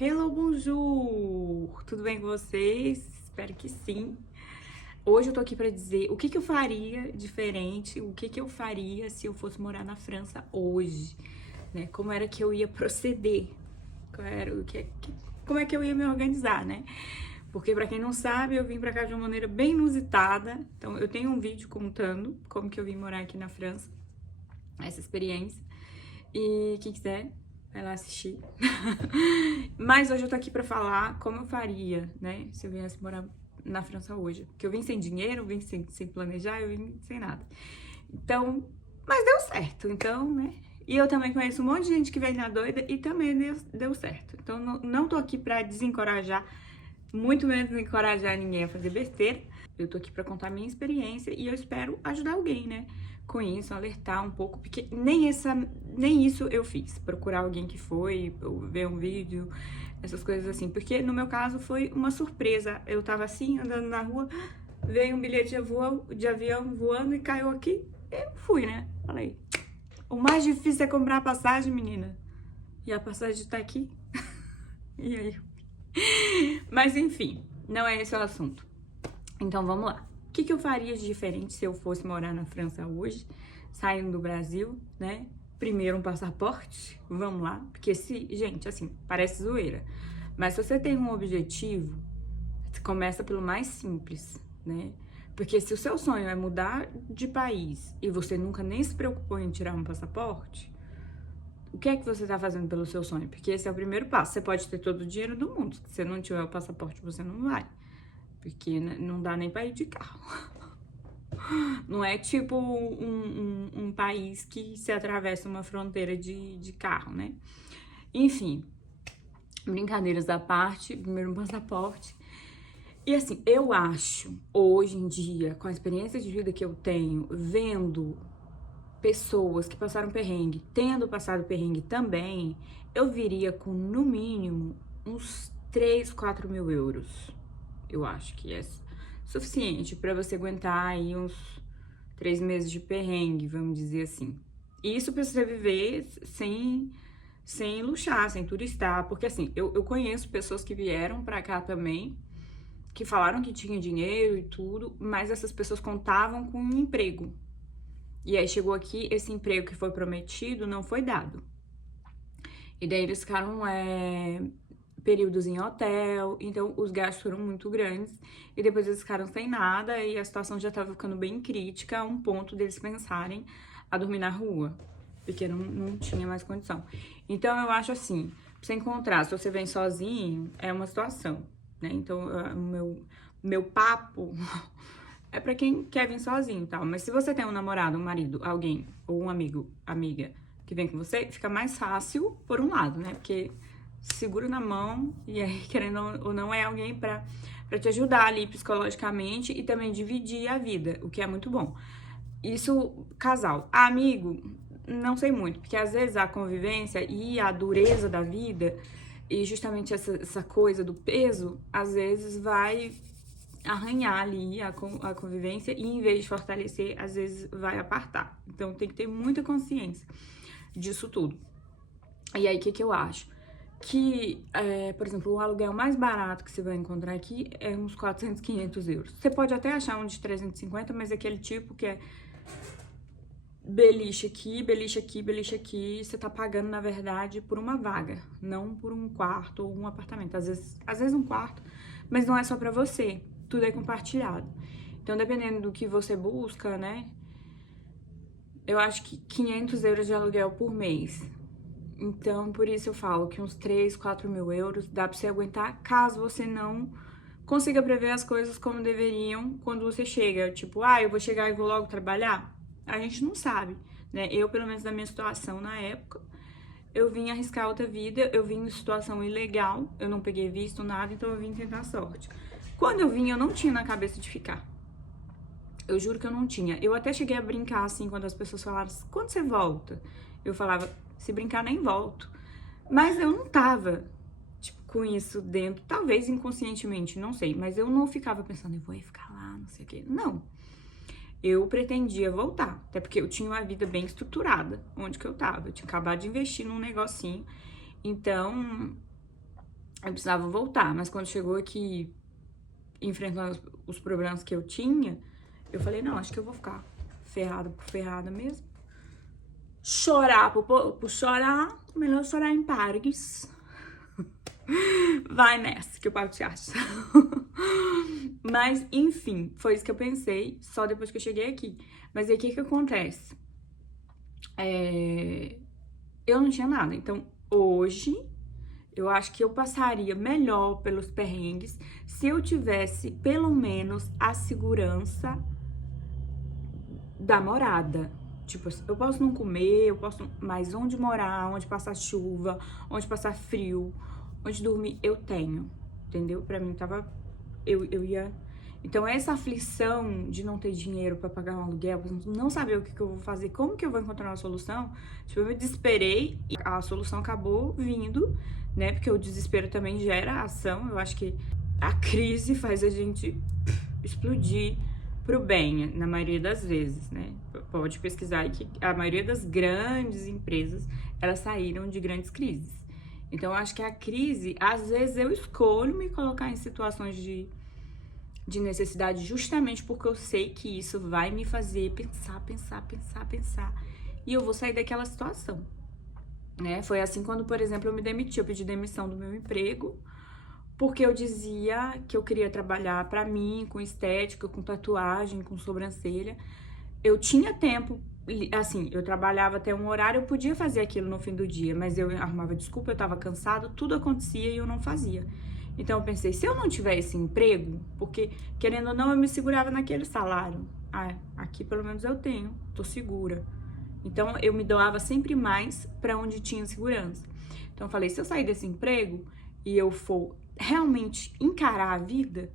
Hello, bonjour! Tudo bem com vocês? Espero que sim. Hoje eu tô aqui pra dizer o que que eu faria diferente, o que que eu faria se eu fosse morar na França hoje, né? Como era que eu ia proceder? Como é que eu ia me organizar, né? Porque pra quem não sabe, eu vim pra cá de uma maneira bem inusitada. Então eu tenho um vídeo contando como que eu vim morar aqui na França, essa experiência. E quem quiser, vai lá assistir. Mas hoje eu tô aqui pra falar como eu faria, né? Se eu viesse morar na França hoje. Porque eu vim sem dinheiro, eu vim sem planejar, eu vim sem nada. Então, mas deu certo, então, né? E eu também conheço um monte de gente que vem na doida e também deu certo. Então, não tô aqui pra desencorajar, muito menos encorajar ninguém a fazer besteira. Eu tô aqui pra contar a minha experiência e eu espero ajudar alguém, né? Com isso, alertar um pouco, porque nem isso eu fiz. Procurar alguém que foi, ou ver um vídeo, essas coisas assim. Porque no meu caso foi uma surpresa. Eu tava assim, andando na rua, veio um bilhete de avião voando e caiu aqui. Eu fui, né? Falei, o mais difícil é comprar a passagem, menina. E a passagem tá aqui. E aí? Mas enfim, não é esse o assunto. Então vamos lá. O que eu faria de diferente se eu fosse morar na França hoje, saindo do Brasil, né? Primeiro um passaporte, vamos lá, porque gente, assim, parece zoeira, mas se você tem um objetivo, você começa pelo mais simples, né? Porque se o seu sonho é mudar de país e você nunca nem se preocupou em tirar um passaporte, o que é que você tá fazendo pelo seu sonho? Porque esse é o primeiro passo. Você pode ter todo o dinheiro do mundo, se você não tiver o passaporte, você não vai. Porque não dá nem pra ir de carro. Não é tipo um país que se atravessa uma fronteira de carro, né? Enfim, brincadeiras à parte, primeiro um passaporte. E assim, eu acho, hoje em dia, com a experiência de vida que eu tenho, vendo pessoas que passaram perrengue, tendo passado perrengue também, eu viria com, no mínimo, uns 3, 4 mil euros. Eu acho que é suficiente para você aguentar aí uns 3 meses de perrengue, vamos dizer assim. Isso pra você viver sem luxar, sem turistar. Porque assim, eu conheço pessoas que vieram pra cá também, que falaram que tinha dinheiro e tudo, mas essas pessoas contavam com um emprego. E aí chegou aqui, esse emprego que foi prometido não foi dado. E daí eles ficaram períodos em hotel, então os gastos foram muito grandes. E depois eles ficaram sem nada e a situação já estava ficando bem crítica, a um ponto deles pensarem a dormir na rua, porque não tinha mais condição. Então eu acho assim, pra você encontrar, se você vem sozinho, é uma situação, né? Então o meu papo é pra quem quer vir sozinho e tal. Mas se você tem um namorado, um marido, alguém, ou um amigo, amiga, que vem com você, fica mais fácil por um lado, né? Porque segura na mão e aí, querendo ou não, é alguém pra te ajudar ali psicologicamente e também dividir a vida, o que é muito bom. Isso, casal. Amigo, não sei muito, porque às vezes a convivência e a dureza da vida e justamente essa coisa do peso, às vezes vai arranhar ali a convivência e em vez de fortalecer, às vezes vai apartar. Então tem que ter muita consciência disso tudo. E aí, o que eu acho? Que, por exemplo, o aluguel mais barato que você vai encontrar aqui é uns 400, 500 euros. Você pode até achar um de 350, mas é aquele tipo que é beliche aqui, beliche aqui, beliche aqui. Você tá pagando, na verdade, por uma vaga, não por um quarto ou um apartamento. Às vezes um quarto, mas não é só pra você. Tudo é compartilhado. Então, dependendo do que você busca, né? Eu acho que 500 euros de aluguel por mês. Então, por isso eu falo que uns 3, 4 mil euros dá pra você aguentar caso você não consiga prever as coisas como deveriam quando você chega. Tipo, eu vou chegar e vou logo trabalhar. A gente não sabe, né? Eu, pelo menos na minha situação na época, eu vim arriscar outra vida, eu vim em situação ilegal, eu não peguei visto, nada, então eu vim tentar sorte. Quando eu vim, eu não tinha na cabeça de ficar. Eu juro que eu não tinha. Eu até cheguei a brincar, assim, quando as pessoas falavam, quando você volta? Eu falava, se brincar, nem volto. Mas eu não tava, tipo, com isso dentro. Talvez inconscientemente, não sei. Mas eu não ficava pensando, eu vou ficar lá, não sei o quê. Não. Eu pretendia voltar. Até porque eu tinha uma vida bem estruturada, onde que eu tava. Eu tinha acabado de investir num negocinho. Então, eu precisava voltar. Mas quando chegou aqui, enfrentando os problemas que eu tinha, eu falei, não, acho que eu vou ficar ferrada por ferrada mesmo. Chorar por chorar, melhor chorar em Paris. Vai nessa, que o papo te acha. Mas, enfim, foi isso que eu pensei, só depois que eu cheguei aqui. Mas aí, o que acontece? Eu não tinha nada. Então, hoje, eu acho que eu passaria melhor pelos perrengues se eu tivesse, pelo menos, a segurança da morada. Tipo, eu posso não comer, eu posso... Mas onde morar, onde passar chuva, onde passar frio, onde dormir, eu tenho. Entendeu? Pra mim, tava... Eu ia... Então, essa aflição de não ter dinheiro pra pagar um aluguel, não saber o que eu vou fazer, como que eu vou encontrar uma solução, tipo, eu me desesperei e a solução acabou vindo, né? Porque o desespero também gera ação. Eu acho que a crise faz a gente explodir pro bem, na maioria das vezes, né? Pode pesquisar aí que a maioria das grandes empresas, elas saíram de grandes crises. Então, eu acho que a crise, às vezes eu escolho me colocar em situações de necessidade justamente porque eu sei que isso vai me fazer pensar. E eu vou sair daquela situação, né? Foi assim quando, por exemplo, eu me demiti, eu pedi demissão do meu emprego, porque eu dizia que eu queria trabalhar pra mim, com estética, com tatuagem, com sobrancelha. Eu tinha tempo, assim, eu trabalhava até um horário, eu podia fazer aquilo no fim do dia, mas eu arrumava desculpa, eu tava cansada, tudo acontecia e eu não fazia. Então eu pensei, se eu não tiver esse emprego, porque querendo ou não eu me segurava naquele salário. Ah, aqui pelo menos eu tenho, tô segura. Então eu me doava sempre mais pra onde tinha segurança. Então eu falei, se eu sair desse emprego e eu for realmente encarar a vida,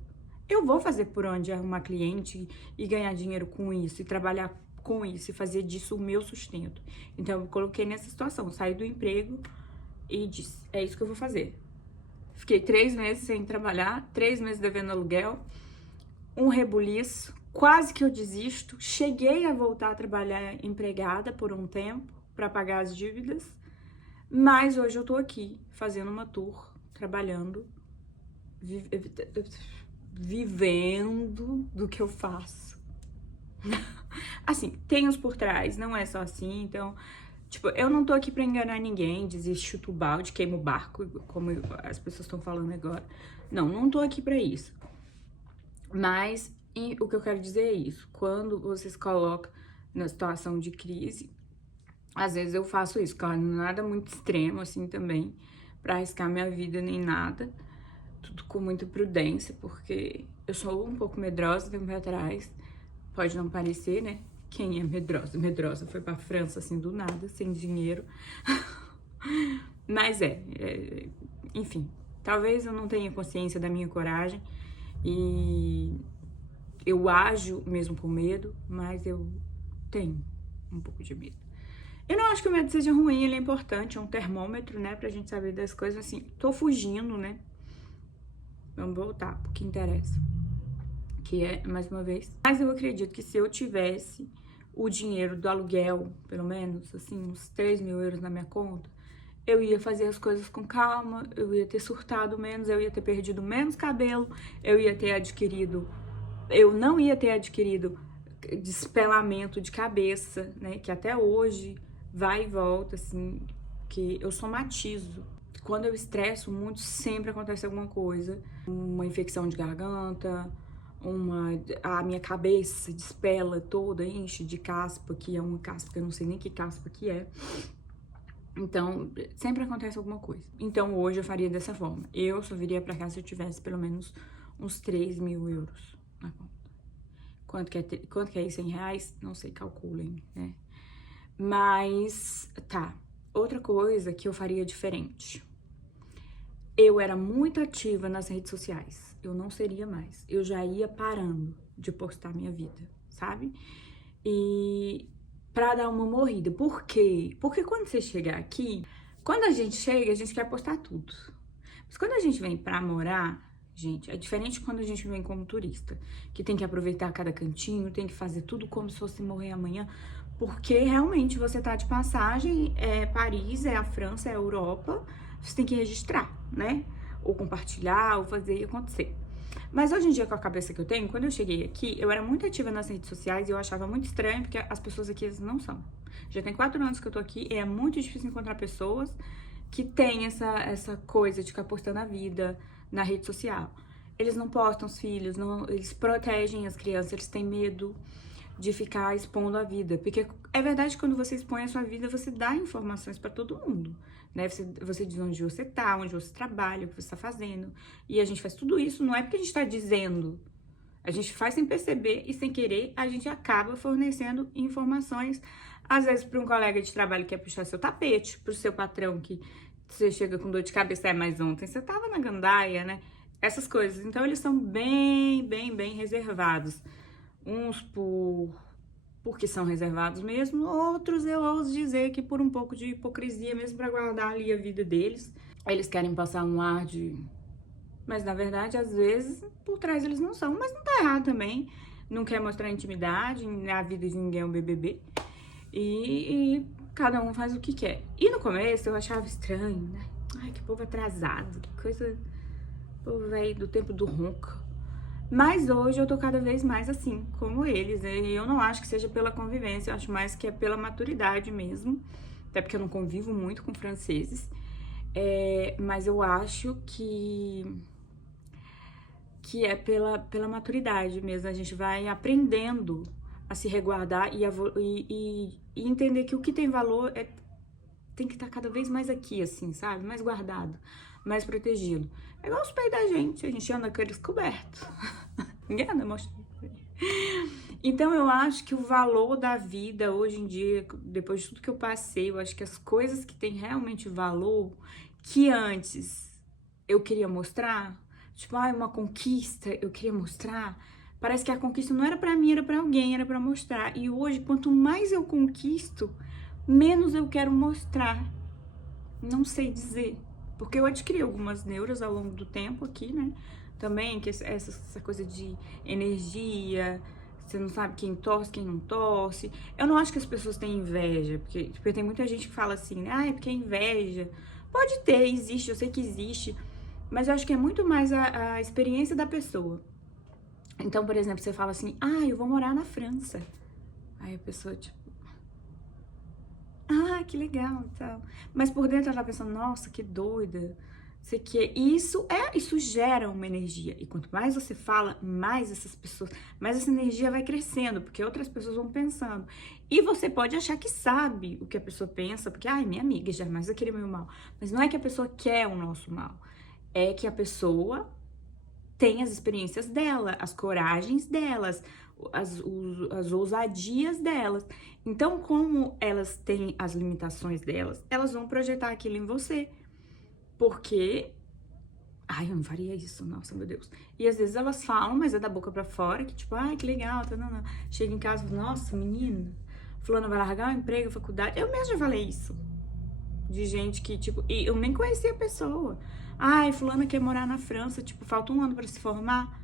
eu vou fazer por onde arrumar cliente e ganhar dinheiro com isso, e trabalhar com isso, e fazer disso o meu sustento. Então eu me coloquei nessa situação, saí do emprego e disse, é isso que eu vou fazer. Fiquei 3 meses sem trabalhar, 3 meses devendo aluguel, um rebuliço, quase que eu desisto. Cheguei a voltar a trabalhar empregada por um tempo para pagar as dívidas, mas hoje eu tô aqui fazendo uma tour, trabalhando, vivendo do que eu faço. Assim, tem os por trás, não é só assim, então... Tipo, eu não tô aqui pra enganar ninguém, dizer chuta o balde, queima o barco, como as pessoas estão falando agora. Não tô aqui pra isso. Mas o que eu quero dizer é isso. Quando você se coloca na situação de crise, às vezes eu faço isso, claro, nada muito extremo assim também, pra arriscar minha vida nem nada. Tudo com muita prudência, porque eu sou um pouco medrosa tempo atrás. Pode não parecer, né? Quem é medrosa? Medrosa foi pra França, assim, do nada, sem dinheiro. Mas enfim, talvez eu não tenha consciência da minha coragem e eu ajo mesmo com medo, mas eu tenho um pouco de medo. Eu não acho que o medo seja ruim, ele é importante, é um termômetro, né, pra gente saber das coisas, assim, tô fugindo, né? Vamos voltar pro que interessa, que é, mais uma vez, mas eu acredito que se eu tivesse o dinheiro do aluguel, pelo menos, assim, uns 3 mil euros na minha conta, eu ia fazer as coisas com calma, eu ia ter surtado menos, eu ia ter perdido menos cabelo, eu não ia ter adquirido despelamento de cabeça, né, que até hoje vai e volta, assim, que eu somatizo. Quando eu estresso muito, sempre acontece alguma coisa, uma infecção de garganta, a minha cabeça despela toda, enche de caspa, que é uma caspa que eu não sei nem que caspa que é. Então, sempre acontece alguma coisa. Então, hoje eu faria dessa forma. Eu só viria pra cá se eu tivesse pelo menos uns 3 mil euros na conta. Quanto que é isso em reais? Não sei, calculem, né? Mas, tá. Outra coisa que eu faria diferente. Eu era muito ativa nas redes sociais. Eu não seria mais. Eu já ia parando de postar minha vida, sabe? E pra dar uma morrida. Por quê? Porque quando você chegar aqui, quando a gente chega, a gente quer postar tudo. Mas quando a gente vem pra morar, gente, é diferente quando a gente vem como turista, que tem que aproveitar cada cantinho, tem que fazer tudo como se fosse morrer amanhã, porque realmente você tá de passagem, é Paris, é a França, é a Europa, você tem que registrar, né? ou compartilhar, ou fazer acontecer. Mas hoje em dia, com a cabeça que eu tenho, quando eu cheguei aqui, eu era muito ativa nas redes sociais e eu achava muito estranho, porque as pessoas aqui eles não são. Já tem 4 anos que eu tô aqui e é muito difícil encontrar pessoas que têm essa coisa de ficar postando a vida na rede social. Eles não postam os filhos, não, eles protegem as crianças, eles têm medo de ficar expondo a vida. Porque é verdade que quando você expõe a sua vida, você dá informações pra todo mundo, né? Você diz onde você tá, onde você trabalha, o que você tá fazendo. E a gente faz tudo isso, não é porque a gente tá dizendo. A gente faz sem perceber e sem querer, a gente acaba fornecendo informações, às vezes para um colega de trabalho que quer puxar seu tapete, pro seu patrão que você chega com dor de cabeça, mas ontem você tava na gandaia, né? Essas coisas. Então eles são bem reservados. Uns porque são reservados mesmo, outros eu ouso dizer que por um pouco de hipocrisia mesmo para guardar ali a vida deles. Eles querem passar um ar de... Mas na verdade, às vezes, por trás eles não são. Mas não tá errado também. Não quer mostrar intimidade, a vida de ninguém é um BBB. E cada um faz o que quer. E no começo eu achava estranho, né? Ai, que povo atrasado, que coisa... Povo velho do tempo do ronco. Mas hoje eu tô cada vez mais assim, como eles, né? E eu não acho que seja pela convivência, eu acho mais que é pela maturidade mesmo. Até porque eu não convivo muito com franceses. Mas eu acho que é pela maturidade mesmo. A gente vai aprendendo a se resguardar e entender que o que tem valor tem que estar cada vez mais aqui, assim, sabe? Mais guardado, mais protegido. É igual os pés da gente, a gente anda com eles cobertos. Ninguém anda mostrando. Então eu acho que o valor da vida hoje em dia, depois de tudo que eu passei, eu acho que as coisas que têm realmente valor, que antes eu queria mostrar, tipo, uma conquista, eu queria mostrar, parece que a conquista não era pra mim, era pra alguém, era pra mostrar. E hoje, quanto mais eu conquisto, menos eu quero mostrar. Não sei dizer. Porque eu adquiri algumas neuras ao longo do tempo aqui, né? Também, que essa coisa de energia, você não sabe quem torce, quem não torce. Eu não acho que as pessoas têm inveja, porque tem muita gente que fala assim, né? É porque é inveja. Pode ter, existe, eu sei que existe, mas eu acho que é muito mais a experiência da pessoa. Então, por exemplo, você fala assim, eu vou morar na França. Aí a pessoa, tipo, que legal, então. Mas por dentro ela tá pensando, nossa, que doida. Sei que isso gera uma energia. E quanto mais você fala, mais essa energia vai crescendo, porque outras pessoas vão pensando. E você pode achar que sabe o que a pessoa pensa, porque, minha amiga, jamais vai querer meu mal. Mas não é que a pessoa quer o nosso mal. É que a pessoa tem as experiências dela, as coragens delas, as ousadias delas. Então, como elas têm as limitações delas, elas vão projetar aquilo em você. Porque... eu não faria isso, nossa, meu Deus. E às vezes elas falam, mas é da boca pra fora, que tipo, que legal, não. Chega em casa, nossa, menina, fulano vai largar o emprego, a faculdade. Eu mesma já falei isso. De gente que, tipo, e eu nem conhecia a pessoa. Fulana quer morar na França, tipo, falta 1 ano pra se formar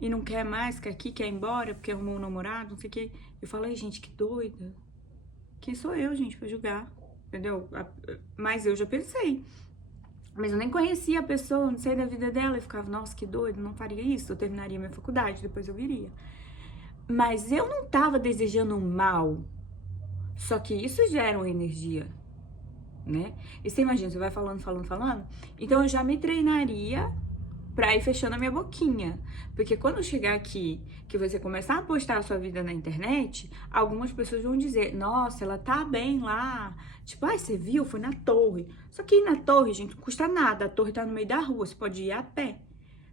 e não quer mais, quer aqui, quer ir embora, porque arrumou um namorado, não sei o quê. Eu falei, gente, que doida. Quem sou eu, gente, pra julgar? Entendeu? Mas eu já pensei. Mas eu nem conhecia a pessoa, não sei da vida dela. E ficava, nossa, que doido, não faria isso. Eu terminaria minha faculdade, depois eu viria. Mas eu não tava desejando mal. Só que isso gera uma energia, né? E você imagina, você vai falando. Então eu já me treinaria pra ir fechando a minha boquinha. Porque quando chegar aqui, que você começar a postar a sua vida na internet, algumas pessoas vão dizer, nossa, ela tá bem lá. Tipo, você viu? Foi na torre. Só que ir na torre, gente, não custa nada. A torre tá no meio da rua, você pode ir a pé.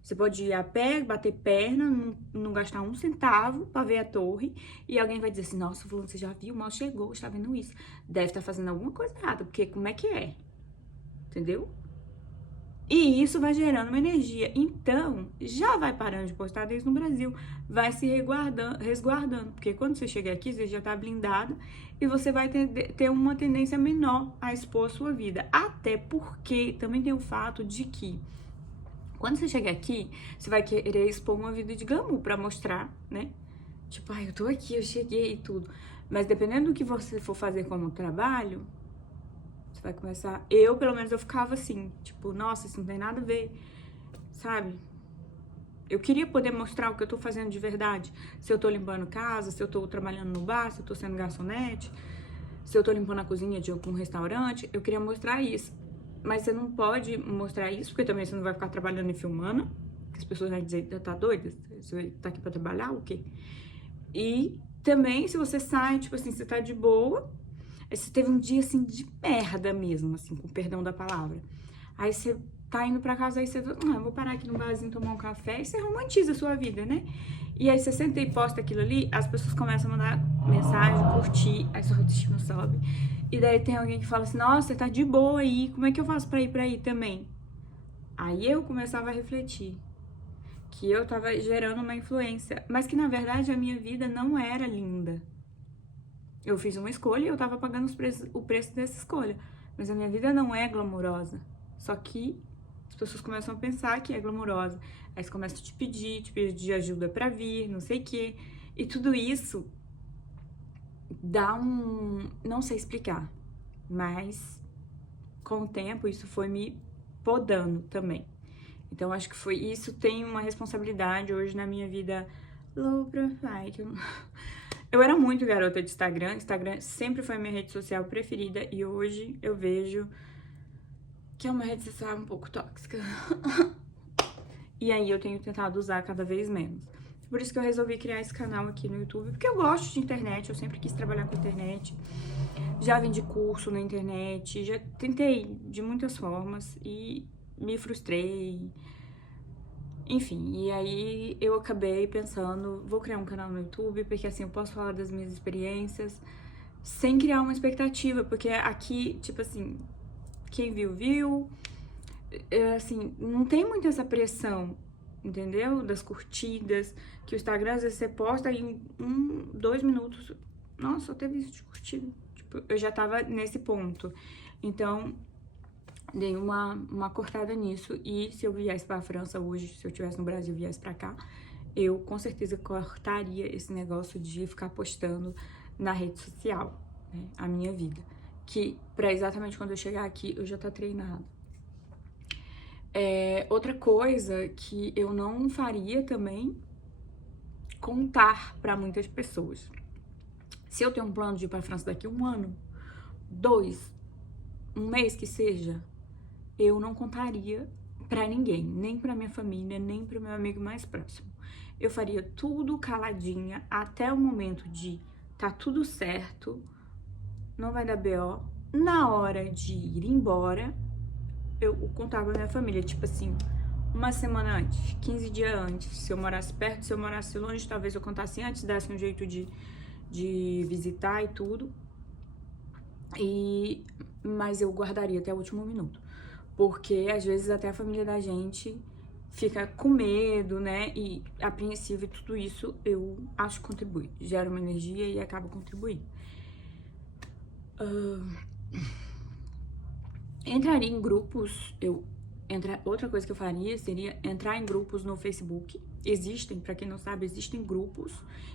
Você pode ir a pé, bater perna, não gastar 1 centavo pra ver a torre. E alguém vai dizer assim, nossa, fulano, você já viu? Mal chegou, está vendo isso. Deve estar fazendo alguma coisa errada, porque como é que é? Entendeu? E isso vai gerando uma energia. Então, já vai parando de postar desde no Brasil. Vai se resguardando. Porque quando você chegar aqui, você já tá blindado. E você vai ter uma tendência menor a expor a sua vida. Até porque também tem o fato de que quando você chegar aqui, você vai querer expor uma vida de glamour pra mostrar, né? Tipo, eu tô aqui, eu cheguei e tudo. Mas dependendo do que você for fazer como trabalho, você vai começar... Eu, pelo menos, eu ficava assim, tipo, nossa, isso não tem nada a ver, sabe? Eu queria poder mostrar o que eu tô fazendo de verdade. Se eu tô limpando casa, se eu tô trabalhando no bar, se eu tô sendo garçonete, se eu tô limpando a cozinha de algum restaurante, eu queria mostrar isso. Mas você não pode mostrar isso, porque também você não vai ficar trabalhando e filmando, que as pessoas vão dizer, tá doida? Você tá aqui pra trabalhar, o quê? E também, se você sai, tipo assim, você tá de boa, aí você teve um dia, assim, de merda mesmo, assim, com perdão da palavra. Aí você tá indo pra casa, aí você, vou parar aqui no barzinho tomar um café, e você romantiza a sua vida, né? E aí você senta e posta aquilo ali, as pessoas começam a mandar mensagem, curtir, aí sua autoestima sobe. E daí tem alguém que fala assim, nossa, você tá de boa aí, como é que eu faço pra ir pra aí também? Aí eu começava a refletir que eu tava gerando uma influência, mas que na verdade a minha vida não era linda. Eu fiz uma escolha e eu tava pagando o preço dessa escolha, mas a minha vida não é glamourosa. Só que as pessoas começam a pensar que é glamourosa. Aí eles começam a te pedir ajuda pra vir, não sei o quê. E tudo isso dá um... não sei explicar, mas com o tempo isso foi me podando também. Então acho que foi isso, tem uma responsabilidade hoje na minha vida low profile. Eu era muito garota de Instagram, Instagram sempre foi a minha rede social preferida e hoje eu vejo que é uma rede social um pouco tóxica. E aí eu tenho tentado usar cada vez menos. Por isso que eu resolvi criar esse canal aqui no YouTube, porque eu gosto de internet, eu sempre quis trabalhar com internet. Já vendi curso na internet, já tentei de muitas formas e me frustrei. Enfim, e aí eu acabei pensando, vou criar um canal no YouTube, porque assim eu posso falar das minhas experiências sem criar uma expectativa, porque aqui, tipo assim, quem viu, viu. Assim, não tem muito essa pressão, entendeu? Das curtidas, que o Instagram às vezes você posta em 2 minutos, nossa, só teve isso de curtida. Tipo, eu já tava nesse ponto. Então, dei uma cortada nisso. E se eu viesse pra França hoje, se eu estivesse no Brasil e viesse pra cá, eu com certeza cortaria esse negócio de ficar postando na rede social, né, a minha vida. Que pra exatamente quando eu chegar aqui, eu já tá treinada. Outra coisa que eu não faria também, contar pra muitas pessoas. Se eu tenho um plano de ir pra França daqui a 1 ano, 2, 1 mês que seja, eu não contaria pra ninguém, nem pra minha família, nem pro meu amigo mais próximo. Eu faria tudo caladinha até o momento de tá tudo certo, não vai dar BO. Na hora de ir embora, eu contava pra minha família, tipo assim, 1 semana antes, 15 dias antes, se eu morasse perto, se eu morasse longe, talvez eu contasse antes, desse um jeito de visitar e tudo. Mas eu guardaria até o último minuto. Porque às vezes até a família da gente fica com medo, né? E apreensivo e tudo isso eu acho que contribui. Gera uma energia e acaba contribuindo. Entraria em grupos, outra coisa que eu faria seria entrar em grupos no Facebook. Existem, pra quem não sabe, existem grupos.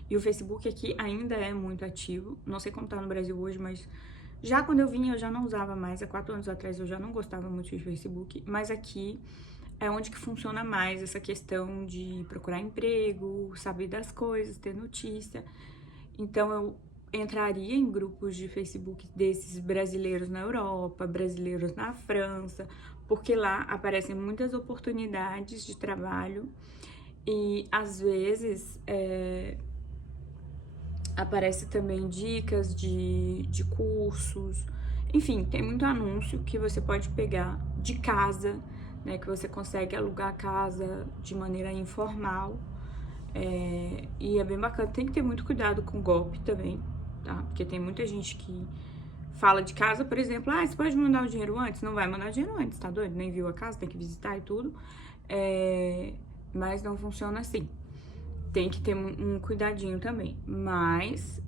E o Facebook aqui ainda é muito ativo. Não sei como tá no Brasil hoje, mas já quando eu vim eu já não usava mais. Há 4 anos atrás eu já não gostava muito de Facebook. Mas aqui é onde que funciona mais essa questão de procurar emprego, saber das coisas, ter notícia. Então eu entraria em grupos de Facebook desses brasileiros na Europa, brasileiros na França, porque lá aparecem muitas oportunidades de trabalho e às vezes aparece também dicas de cursos, enfim, tem muito anúncio que você pode pegar de casa, né, que você consegue alugar a casa de maneira informal. E é bem bacana, tem que ter muito cuidado com o golpe também, tá? Porque tem muita gente que fala de casa, por exemplo, você pode mandar o dinheiro antes? Não vai mandar o dinheiro antes, tá doido? Nem viu a casa, tem que visitar e tudo. Mas não funciona assim. Tem que ter um cuidadinho também. Mas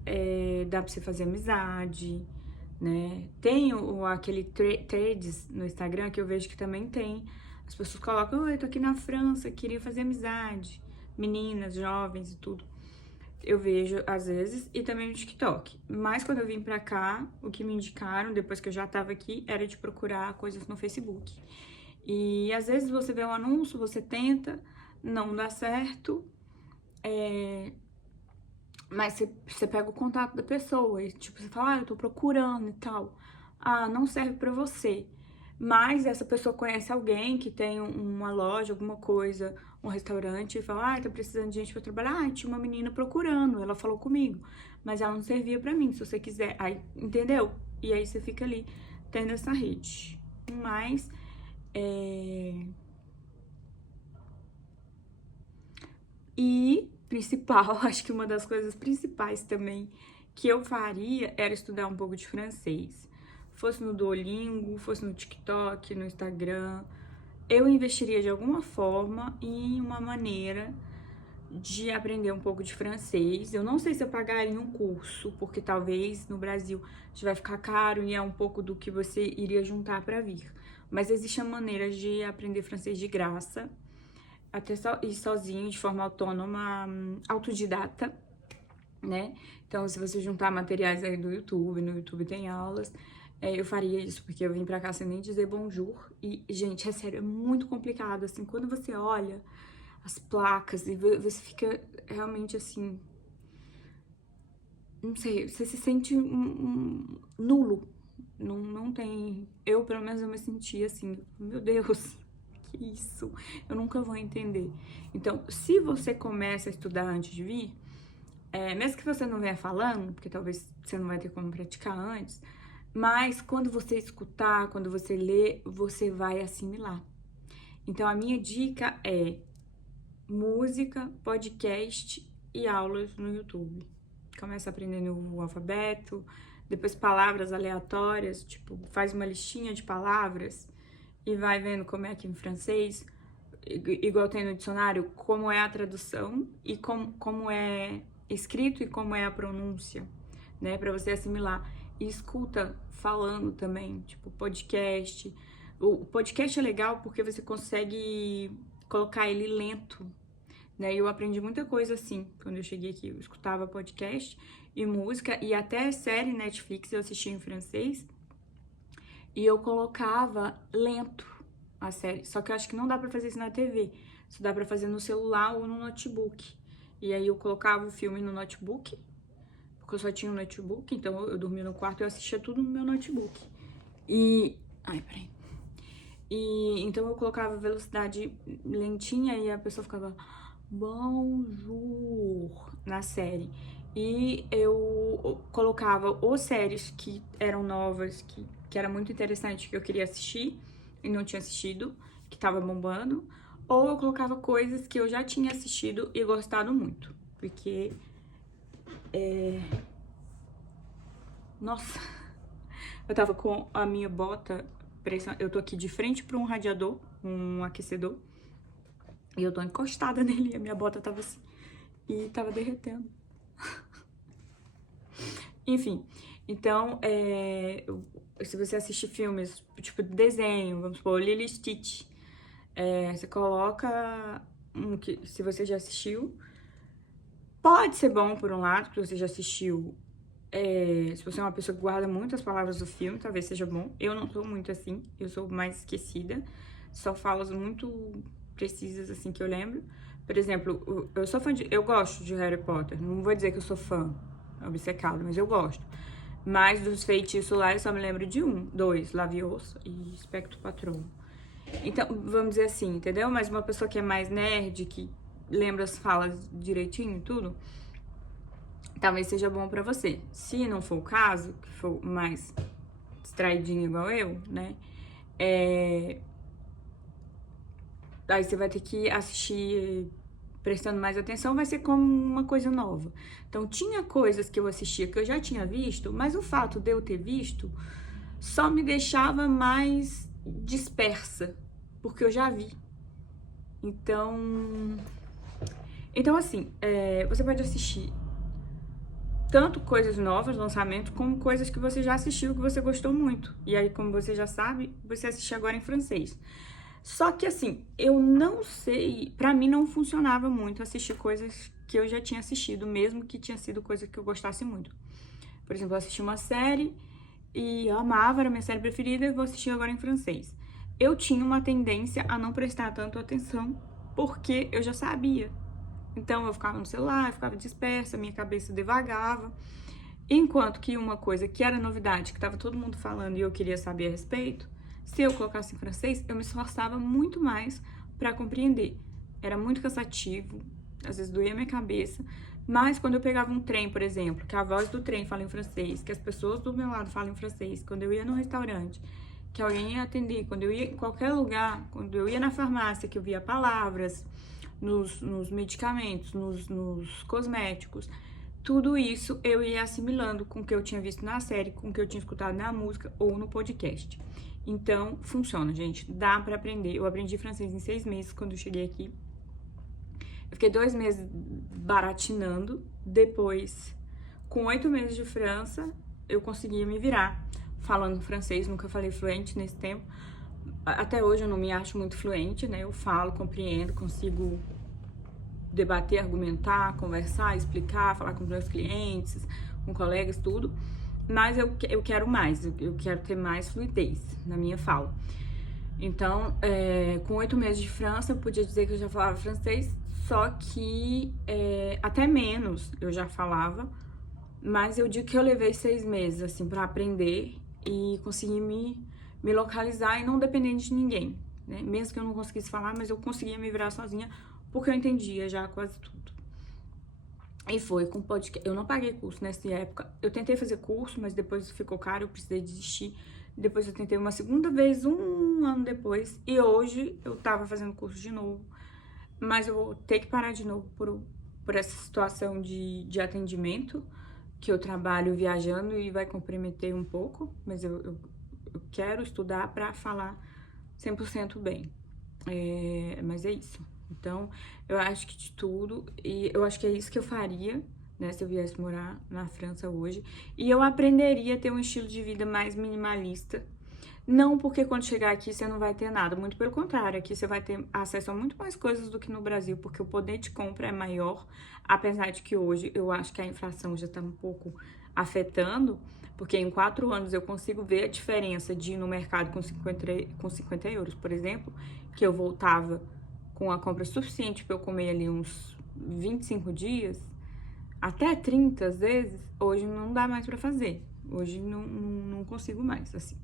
dá pra você fazer amizade, né? Tem aquele threads no Instagram que eu vejo que também tem. As pessoas colocam, eu tô aqui na França, queria fazer amizade. Meninas, jovens e tudo. eu vejo às vezes, e também no TikTok. Mas quando eu vim pra cá, o que me indicaram, depois que eu já tava aqui, era de procurar coisas no Facebook. E às vezes você vê um anúncio, você tenta, não dá certo, mas você pega o contato da pessoa e, tipo, você fala, eu tô procurando e tal. Ah, não serve pra você. Mas essa pessoa conhece alguém que tem uma loja, alguma coisa, um restaurante, e fala, tá precisando de gente pra trabalhar. Ah, tinha uma menina procurando, ela falou comigo, mas ela não servia pra mim, se você quiser. Aí, entendeu? E aí você fica ali, tendo essa rede. Mas, E, principal, acho que uma das coisas principais também que eu faria era estudar um pouco de francês. Fosse no Duolingo, fosse no TikTok, no Instagram. Eu investiria de alguma forma em uma maneira de aprender um pouco de francês. Eu não sei se eu pagaria um curso, porque talvez no Brasil já vai ficar caro e é um pouco do que você iria juntar para vir. Mas existe uma maneira de aprender francês de graça, até ir sozinho, de forma autônoma, autodidata, né? Então, se você juntar materiais aí do YouTube, no YouTube tem aulas, eu faria isso, porque eu vim pra cá sem nem dizer bonjour. E, gente, é sério, é muito complicado, assim, quando você olha as placas e você fica realmente assim, não sei, você se sente nulo. Não tem. Eu, pelo menos, eu me senti assim, meu Deus, que isso? Eu nunca vou entender. Então, se você começa a estudar antes de vir, mesmo que você não venha falando, porque talvez você não vai ter como praticar antes, mas quando você escutar, quando você ler, você vai assimilar. Então, a minha dica é música, podcast e aulas no YouTube. Começa aprendendo o alfabeto, depois palavras aleatórias, tipo, faz uma listinha de palavras e vai vendo como é que em francês, igual tem no dicionário, como é a tradução e como é escrito e como é a pronúncia, né, pra você assimilar. E escuta falando também, tipo, podcast. O podcast é legal porque você consegue colocar ele lento, né? Eu aprendi muita coisa assim, quando eu cheguei aqui. Eu escutava podcast e música, e até série Netflix eu assistia em francês, e eu colocava lento a série. Só que eu acho que não dá pra fazer isso na TV, isso dá pra fazer no celular ou no notebook. E aí eu colocava o filme no notebook, porque eu só tinha um notebook, então eu dormia no quarto e eu assistia tudo no meu notebook. Ai, peraí. Então eu colocava velocidade lentinha e a pessoa ficava bonjour na série. E eu colocava ou séries que eram novas, que era muito interessante, que eu queria assistir e não tinha assistido, que tava bombando, ou eu colocava coisas que eu já tinha assistido e gostado muito, porque nossa, eu tava com a minha bota, eu tô aqui de frente para um radiador, um aquecedor, e eu tô encostada nele, e a minha bota tava assim, e tava derretendo. Enfim, então, se você assistir filmes, tipo desenho, vamos supor, Lilo e Stitch, você coloca que se você já assistiu, pode ser bom por um lado, porque você já assistiu. Se você é uma pessoa que guarda muito as palavras do filme, talvez seja bom. Eu não sou muito assim, eu sou mais esquecida, só falas muito precisas assim que eu lembro. Por exemplo, eu gosto de Harry Potter, não vou dizer que eu sou fã, obcecada, mas eu gosto. Mas dos feitiços lá eu só me lembro de 2, Leviosa e Expecto Patronum. Então, vamos dizer assim, entendeu? Mas uma pessoa que é mais nerd, que lembra as falas direitinho e tudo, talvez seja bom pra você. Se não for o caso, que for mais distraidinho igual eu, né? Aí você vai ter que assistir prestando mais atenção, vai ser como uma coisa nova. Então, tinha coisas que eu assistia que eu já tinha visto, mas o fato de eu ter visto só me deixava mais dispersa, porque eu já vi. Então assim, você pode assistir tanto coisas novas, lançamento, como coisas que você já assistiu, que você gostou muito. E aí, como você já sabe, você assiste agora em francês. Só que assim, eu não sei, pra mim não funcionava muito assistir coisas que eu já tinha assistido, mesmo que tinha sido coisa que eu gostasse muito. Por exemplo, eu assisti uma série e eu amava, era minha série preferida, e vou assistir agora em francês. Eu tinha uma tendência a não prestar tanto atenção, porque eu já sabia. Então eu ficava no celular, eu ficava dispersa, minha cabeça devagava. Enquanto que uma coisa que era novidade, que estava todo mundo falando e eu queria saber a respeito, se eu colocasse em francês, eu me esforçava muito mais para compreender. Era muito cansativo, às vezes doía minha cabeça, mas quando eu pegava um trem, por exemplo, que a voz do trem fala em francês, que as pessoas do meu lado falam em francês, quando eu ia no restaurante, que alguém ia atender, quando eu ia em qualquer lugar, quando eu ia na farmácia, que eu via palavras nos medicamentos, nos cosméticos, tudo isso eu ia assimilando com o que eu tinha visto na série, com o que eu tinha escutado na música ou no podcast. Então, funciona, gente. Dá pra aprender. Eu aprendi francês em 6 meses quando eu cheguei aqui. Eu fiquei 2 meses baratinando. Depois, com 8 meses de França, eu conseguia me virar falando francês. Nunca falei fluente nesse tempo. Até hoje eu não me acho muito fluente, né? Eu falo, compreendo, consigo debater, argumentar, conversar, explicar, falar com os meus clientes, com colegas, tudo. Mas eu quero mais, eu quero ter mais fluidez na minha fala. Então, com 8 meses de França, eu podia dizer que eu já falava francês, só que até menos eu já falava, mas eu digo que eu levei 6 meses, assim, pra aprender e conseguir me localizar e não depender de ninguém, né? Mesmo que eu não conseguisse falar, mas eu conseguia me virar sozinha, porque eu entendia já quase tudo. E foi com podcast. Eu não paguei curso nessa época. Eu tentei fazer curso, mas depois ficou caro, eu precisei desistir. Depois eu tentei uma segunda vez, 1 ano depois. E hoje eu tava fazendo curso de novo. Mas eu vou ter que parar de novo por essa situação de atendimento, que eu trabalho viajando e vai comprometer um pouco. Mas eu quero estudar pra falar 100% bem. Mas é isso. Então, eu acho que de tudo, e eu acho que é isso que eu faria, né, se eu viesse morar na França hoje. E eu aprenderia a ter um estilo de vida mais minimalista. Não porque quando chegar aqui você não vai ter nada, muito pelo contrário, aqui você vai ter acesso a muito mais coisas do que no Brasil, porque o poder de compra é maior, apesar de que hoje eu acho que a inflação já tá um pouco afetando, porque em 4 anos eu consigo ver a diferença de ir no mercado com 50 euros, por exemplo, que eu voltava com a compra suficiente para eu comer ali uns 25 dias, até 30 às vezes, hoje não dá mais para fazer. Hoje não consigo mais, assim.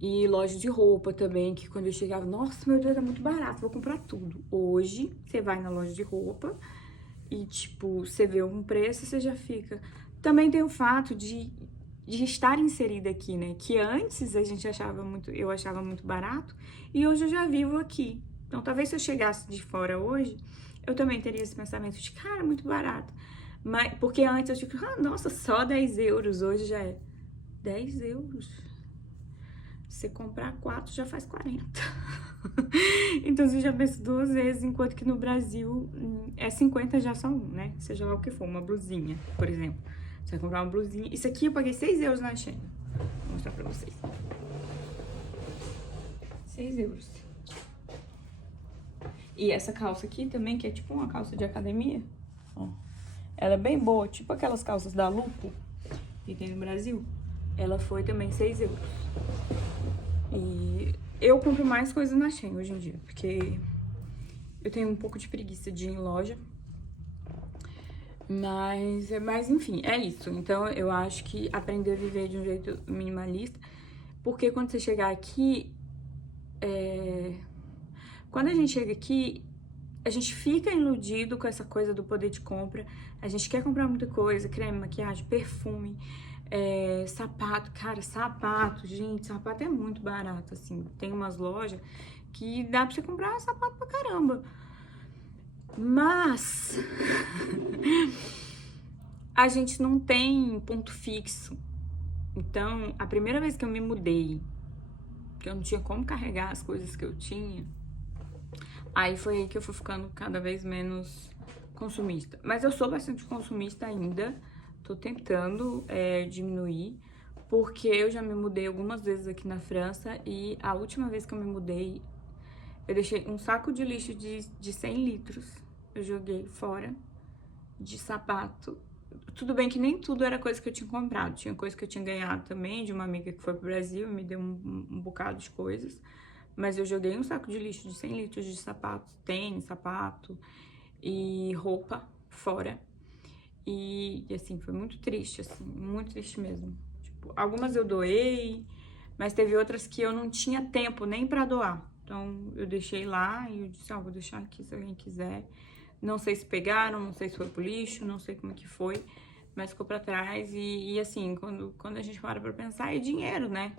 E loja de roupa também, que quando eu chegava, nossa, meu Deus, é muito barato, vou comprar tudo. Hoje, você vai na loja de roupa e, tipo, você vê um preço e você já fica. Também tem o fato de estar inserida aqui, né? Que antes eu achava muito barato e hoje eu já vivo aqui. Então, talvez se eu chegasse de fora hoje, eu também teria esse pensamento de, cara, muito barato. Mas, porque antes eu tipo, nossa, só 10 euros, hoje já é 10 euros. Se você comprar 4, já faz 40. Então, você já pensa 2 vezes, enquanto que no Brasil é 50 já só um, né? Seja lá o que for, uma blusinha, por exemplo. Você vai comprar uma blusinha. Isso aqui eu paguei 6 euros na Shein. Vou mostrar pra vocês. 6 euros. E essa calça aqui também, que é tipo uma calça de academia. Ó. Ela é bem boa, tipo aquelas calças da Lupo que tem no Brasil. Ela foi também 6 euros. E eu compro mais coisas na Shein hoje em dia, porque eu tenho um pouco de preguiça de ir em loja. Mas enfim, é isso. Então, eu acho que aprender a viver de um jeito minimalista, porque quando você chegar aqui, quando a gente chega aqui, a gente fica iludido com essa coisa do poder de compra, a gente quer comprar muita coisa, creme, maquiagem, perfume, sapato. Cara, sapato, gente, sapato é muito barato, assim. Tem umas lojas que dá pra você comprar sapato pra caramba. Mas a gente não tem ponto fixo. Então, a primeira vez que eu me mudei, que eu não tinha como carregar as coisas que eu tinha, aí foi aí que eu fui ficando cada vez menos consumista. Mas eu sou bastante consumista ainda, tô tentando diminuir, porque eu já me mudei algumas vezes aqui na França e a última vez que eu me mudei, Eu deixei um saco de lixo de 100 litros, eu joguei fora, de sapato. Tudo bem que nem tudo era coisa que eu tinha comprado, tinha coisa que eu tinha ganhado também, de uma amiga que foi pro Brasil e me deu um bocado de coisas. Mas eu joguei um saco de lixo de 100 litros de sapato, tênis, sapato e roupa fora. E assim, foi muito triste, assim, muito triste mesmo. Tipo, algumas eu doei, mas teve outras que eu não tinha tempo nem pra doar. Então, eu deixei lá e eu disse, ó, vou deixar aqui se alguém quiser. Não sei se pegaram, não sei se foi pro lixo, não sei como que foi, mas ficou pra trás. E assim, quando a gente para pra pensar, é dinheiro, né?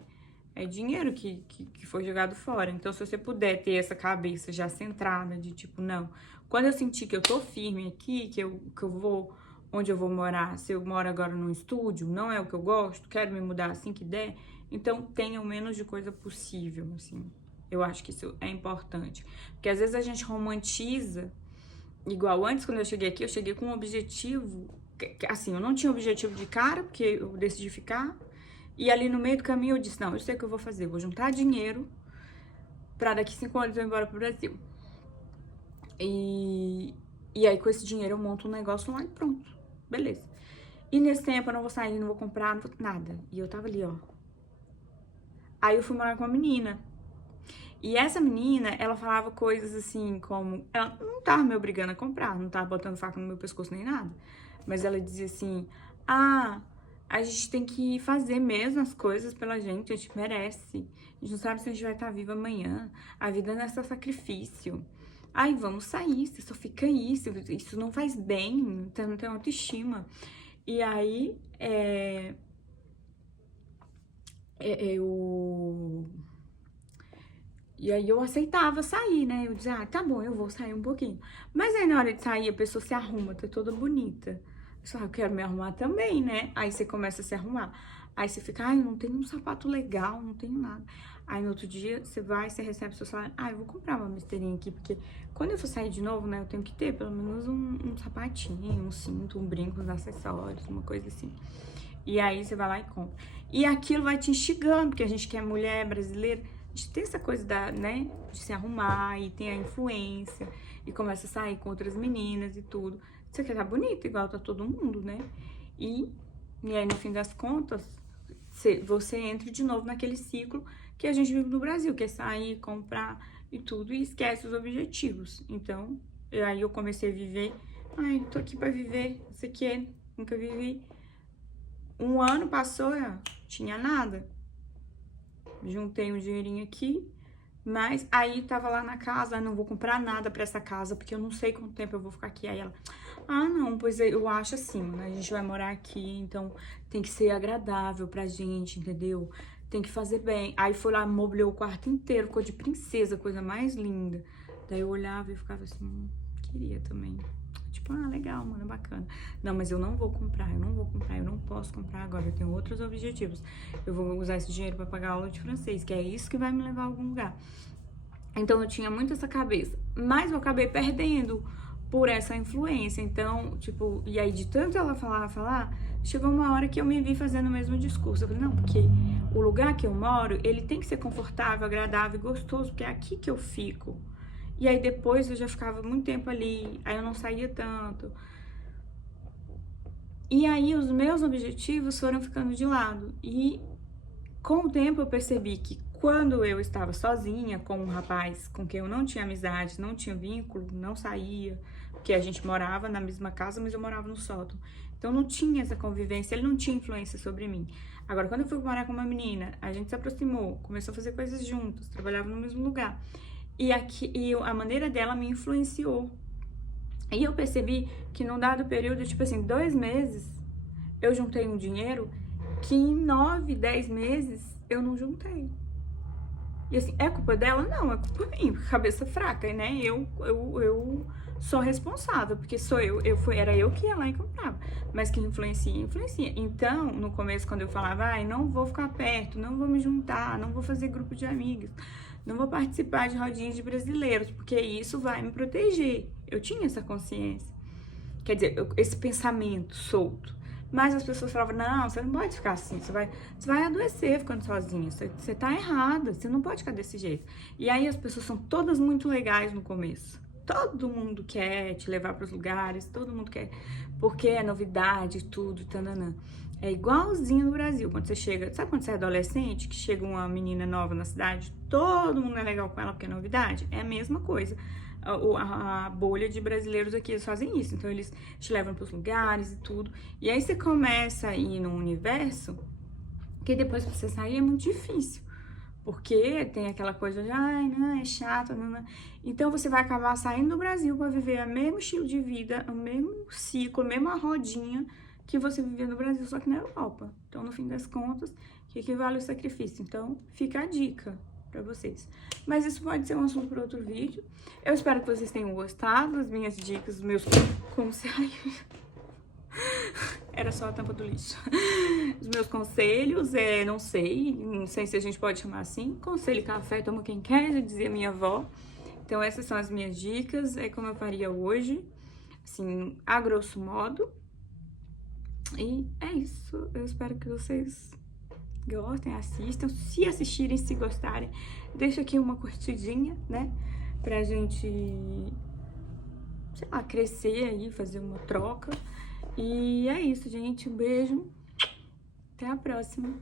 É dinheiro que foi jogado fora. Então, se você puder ter essa cabeça já centrada de tipo, não, quando eu sentir que eu tô firme aqui, que eu vou, onde eu vou morar, se eu moro agora num estúdio, não é o que eu gosto, quero me mudar assim que der, então tenha o menos de coisa possível, assim. Eu acho que isso é importante. Porque às vezes a gente romantiza, igual antes, quando eu cheguei aqui, eu cheguei com um objetivo, assim, eu não tinha objetivo de cara, porque eu decidi ficar. E ali no meio do caminho eu disse, não, eu sei o que eu vou fazer, vou juntar dinheiro pra daqui 5 anos eu ir embora pro Brasil. E aí com esse dinheiro eu monto um negócio lá e pronto, beleza. E nesse tempo eu não vou sair, não vou comprar, não vou, nada. E eu tava ali, ó. Aí eu fui morar com uma menina. E essa menina, ela falava coisas assim como... Ela não tava me obrigando a comprar, não tava botando faca no meu pescoço nem nada. Mas ela dizia assim, ah, a gente tem que fazer mesmo as coisas pela gente, a gente merece. A gente não sabe se a gente vai estar viva amanhã. A vida não é só sacrifício. Ai, vamos sair, você só fica isso não faz bem, você não tem autoestima. E aí, eu... E aí eu aceitava sair, né? Eu dizia, ah, tá bom, eu vou sair um pouquinho. Mas aí na hora de sair, a pessoa se arruma, tá toda bonita. Eu disse, ah, eu quero me arrumar também, né? Aí você começa a se arrumar. Aí você fica, ai, não tenho um sapato legal, não tenho nada. Aí no outro dia, você vai, você recebe seu salário. Ah, eu vou comprar uma besteirinha aqui, porque quando eu for sair de novo, né, eu tenho que ter pelo menos um sapatinho, um cinto, um brinco, uns acessórios, uma coisa assim. E aí você vai lá e compra. E aquilo vai te instigando, porque a gente que é mulher brasileira, a gente tem essa coisa da, né, de se arrumar e tem a influência e começa a sair com outras meninas e tudo. Você quer estar bonita, igual tá todo mundo, né? E aí, no fim das contas, você entra de novo naquele ciclo que a gente vive no Brasil, que é sair, comprar e tudo, e esquece os objetivos. Então, aí eu comecei a viver, ai, tô aqui pra viver, isso aqui nunca vivi. Um ano passou, eu tinha nada. Juntei um dinheirinho aqui, mas aí tava lá na casa, não vou comprar nada pra essa casa, porque eu não sei quanto tempo eu vou ficar aqui. Aí ela, ah, não, pois eu acho assim, né? A gente vai morar aqui, então tem que ser agradável pra gente, entendeu? Tem que fazer bem. Aí foi lá, mobiliou o quarto inteiro, cor de princesa, coisa mais linda. Daí eu olhava e ficava assim, queria também. Tipo, ah, legal, mano, bacana. Não, mas eu não vou comprar, eu não posso comprar agora, eu tenho outros objetivos. Eu vou usar esse dinheiro pra pagar aula de francês, que é isso que vai me levar a algum lugar. Então eu tinha muito essa cabeça, mas eu acabei perdendo por essa influência. Então, tipo, e aí de tanto ela falar, chegou uma hora que eu me vi fazendo o mesmo discurso. Eu falei, não, porque o lugar que eu moro, ele tem que ser confortável, agradável e gostoso, porque é aqui que eu fico. E aí depois eu já ficava muito tempo ali, aí eu não saía tanto. E aí os meus objetivos foram ficando de lado. E com o tempo eu percebi que quando eu estava sozinha com um rapaz com quem eu não tinha amizade, não tinha vínculo, não saía, porque a gente morava na mesma casa, mas eu morava no sótão. Então não tinha essa convivência, ele não tinha influência sobre mim. Agora, quando eu fui morar com uma menina, a gente se aproximou, começou a fazer coisas juntos, trabalhava no mesmo lugar. E a maneira dela me influenciou. E eu percebi que num dado período, tipo assim, 2 meses, eu juntei um dinheiro que em 9, 10 meses eu não juntei. E assim, é culpa dela? Não, é culpa minha, cabeça fraca, né? Eu sou responsável, porque era eu que ia lá e comprava. Mas quem influencia, influencia. Então, no começo, quando eu falava, ai, não vou ficar perto, não vou me juntar, não vou fazer grupo de amigos, não vou participar de rodinhas de brasileiros, porque isso vai me proteger. Eu tinha essa consciência. Quer dizer, esse pensamento solto. Mas as pessoas falavam, não, você não pode ficar assim, você vai adoecer ficando sozinha, você tá errada, você não pode ficar desse jeito. E aí as pessoas são todas muito legais no começo. Todo mundo quer te levar para os lugares, todo mundo quer, porque é novidade, tudo, tananã. É igualzinho no Brasil, quando você chega, sabe quando você é adolescente, que chega uma menina nova na cidade, todo mundo é legal com ela porque é novidade? É a mesma coisa. A bolha de brasileiros aqui, eles fazem isso, então eles te levam para os lugares e tudo. E aí você começa a ir num universo que depois pra você sair é muito difícil. Porque tem aquela coisa de, ai, não, é chato, não. Então você vai acabar saindo do Brasil para viver o mesmo estilo de vida, o mesmo ciclo, a mesma rodinha que você vivia no Brasil, só que na Europa. Então, no fim das contas, que equivale o sacrifício. Então, fica a dica para vocês. Mas isso pode ser um assunto para outro vídeo. Eu espero que vocês tenham gostado das minhas dicas, dos meus conselhos. Era só a tampa do lixo. Os meus conselhos, não sei se a gente pode chamar assim. Conselho café, toma quem quer, já dizia minha avó. Então essas são as minhas dicas, é como eu faria hoje, assim, a grosso modo. E é isso, eu espero que vocês gostem, assistam. Se assistirem, se gostarem, deixa aqui uma curtidinha, né? Pra gente, sei lá, crescer aí, fazer uma troca. E é isso, gente. Um beijo. Até a próxima.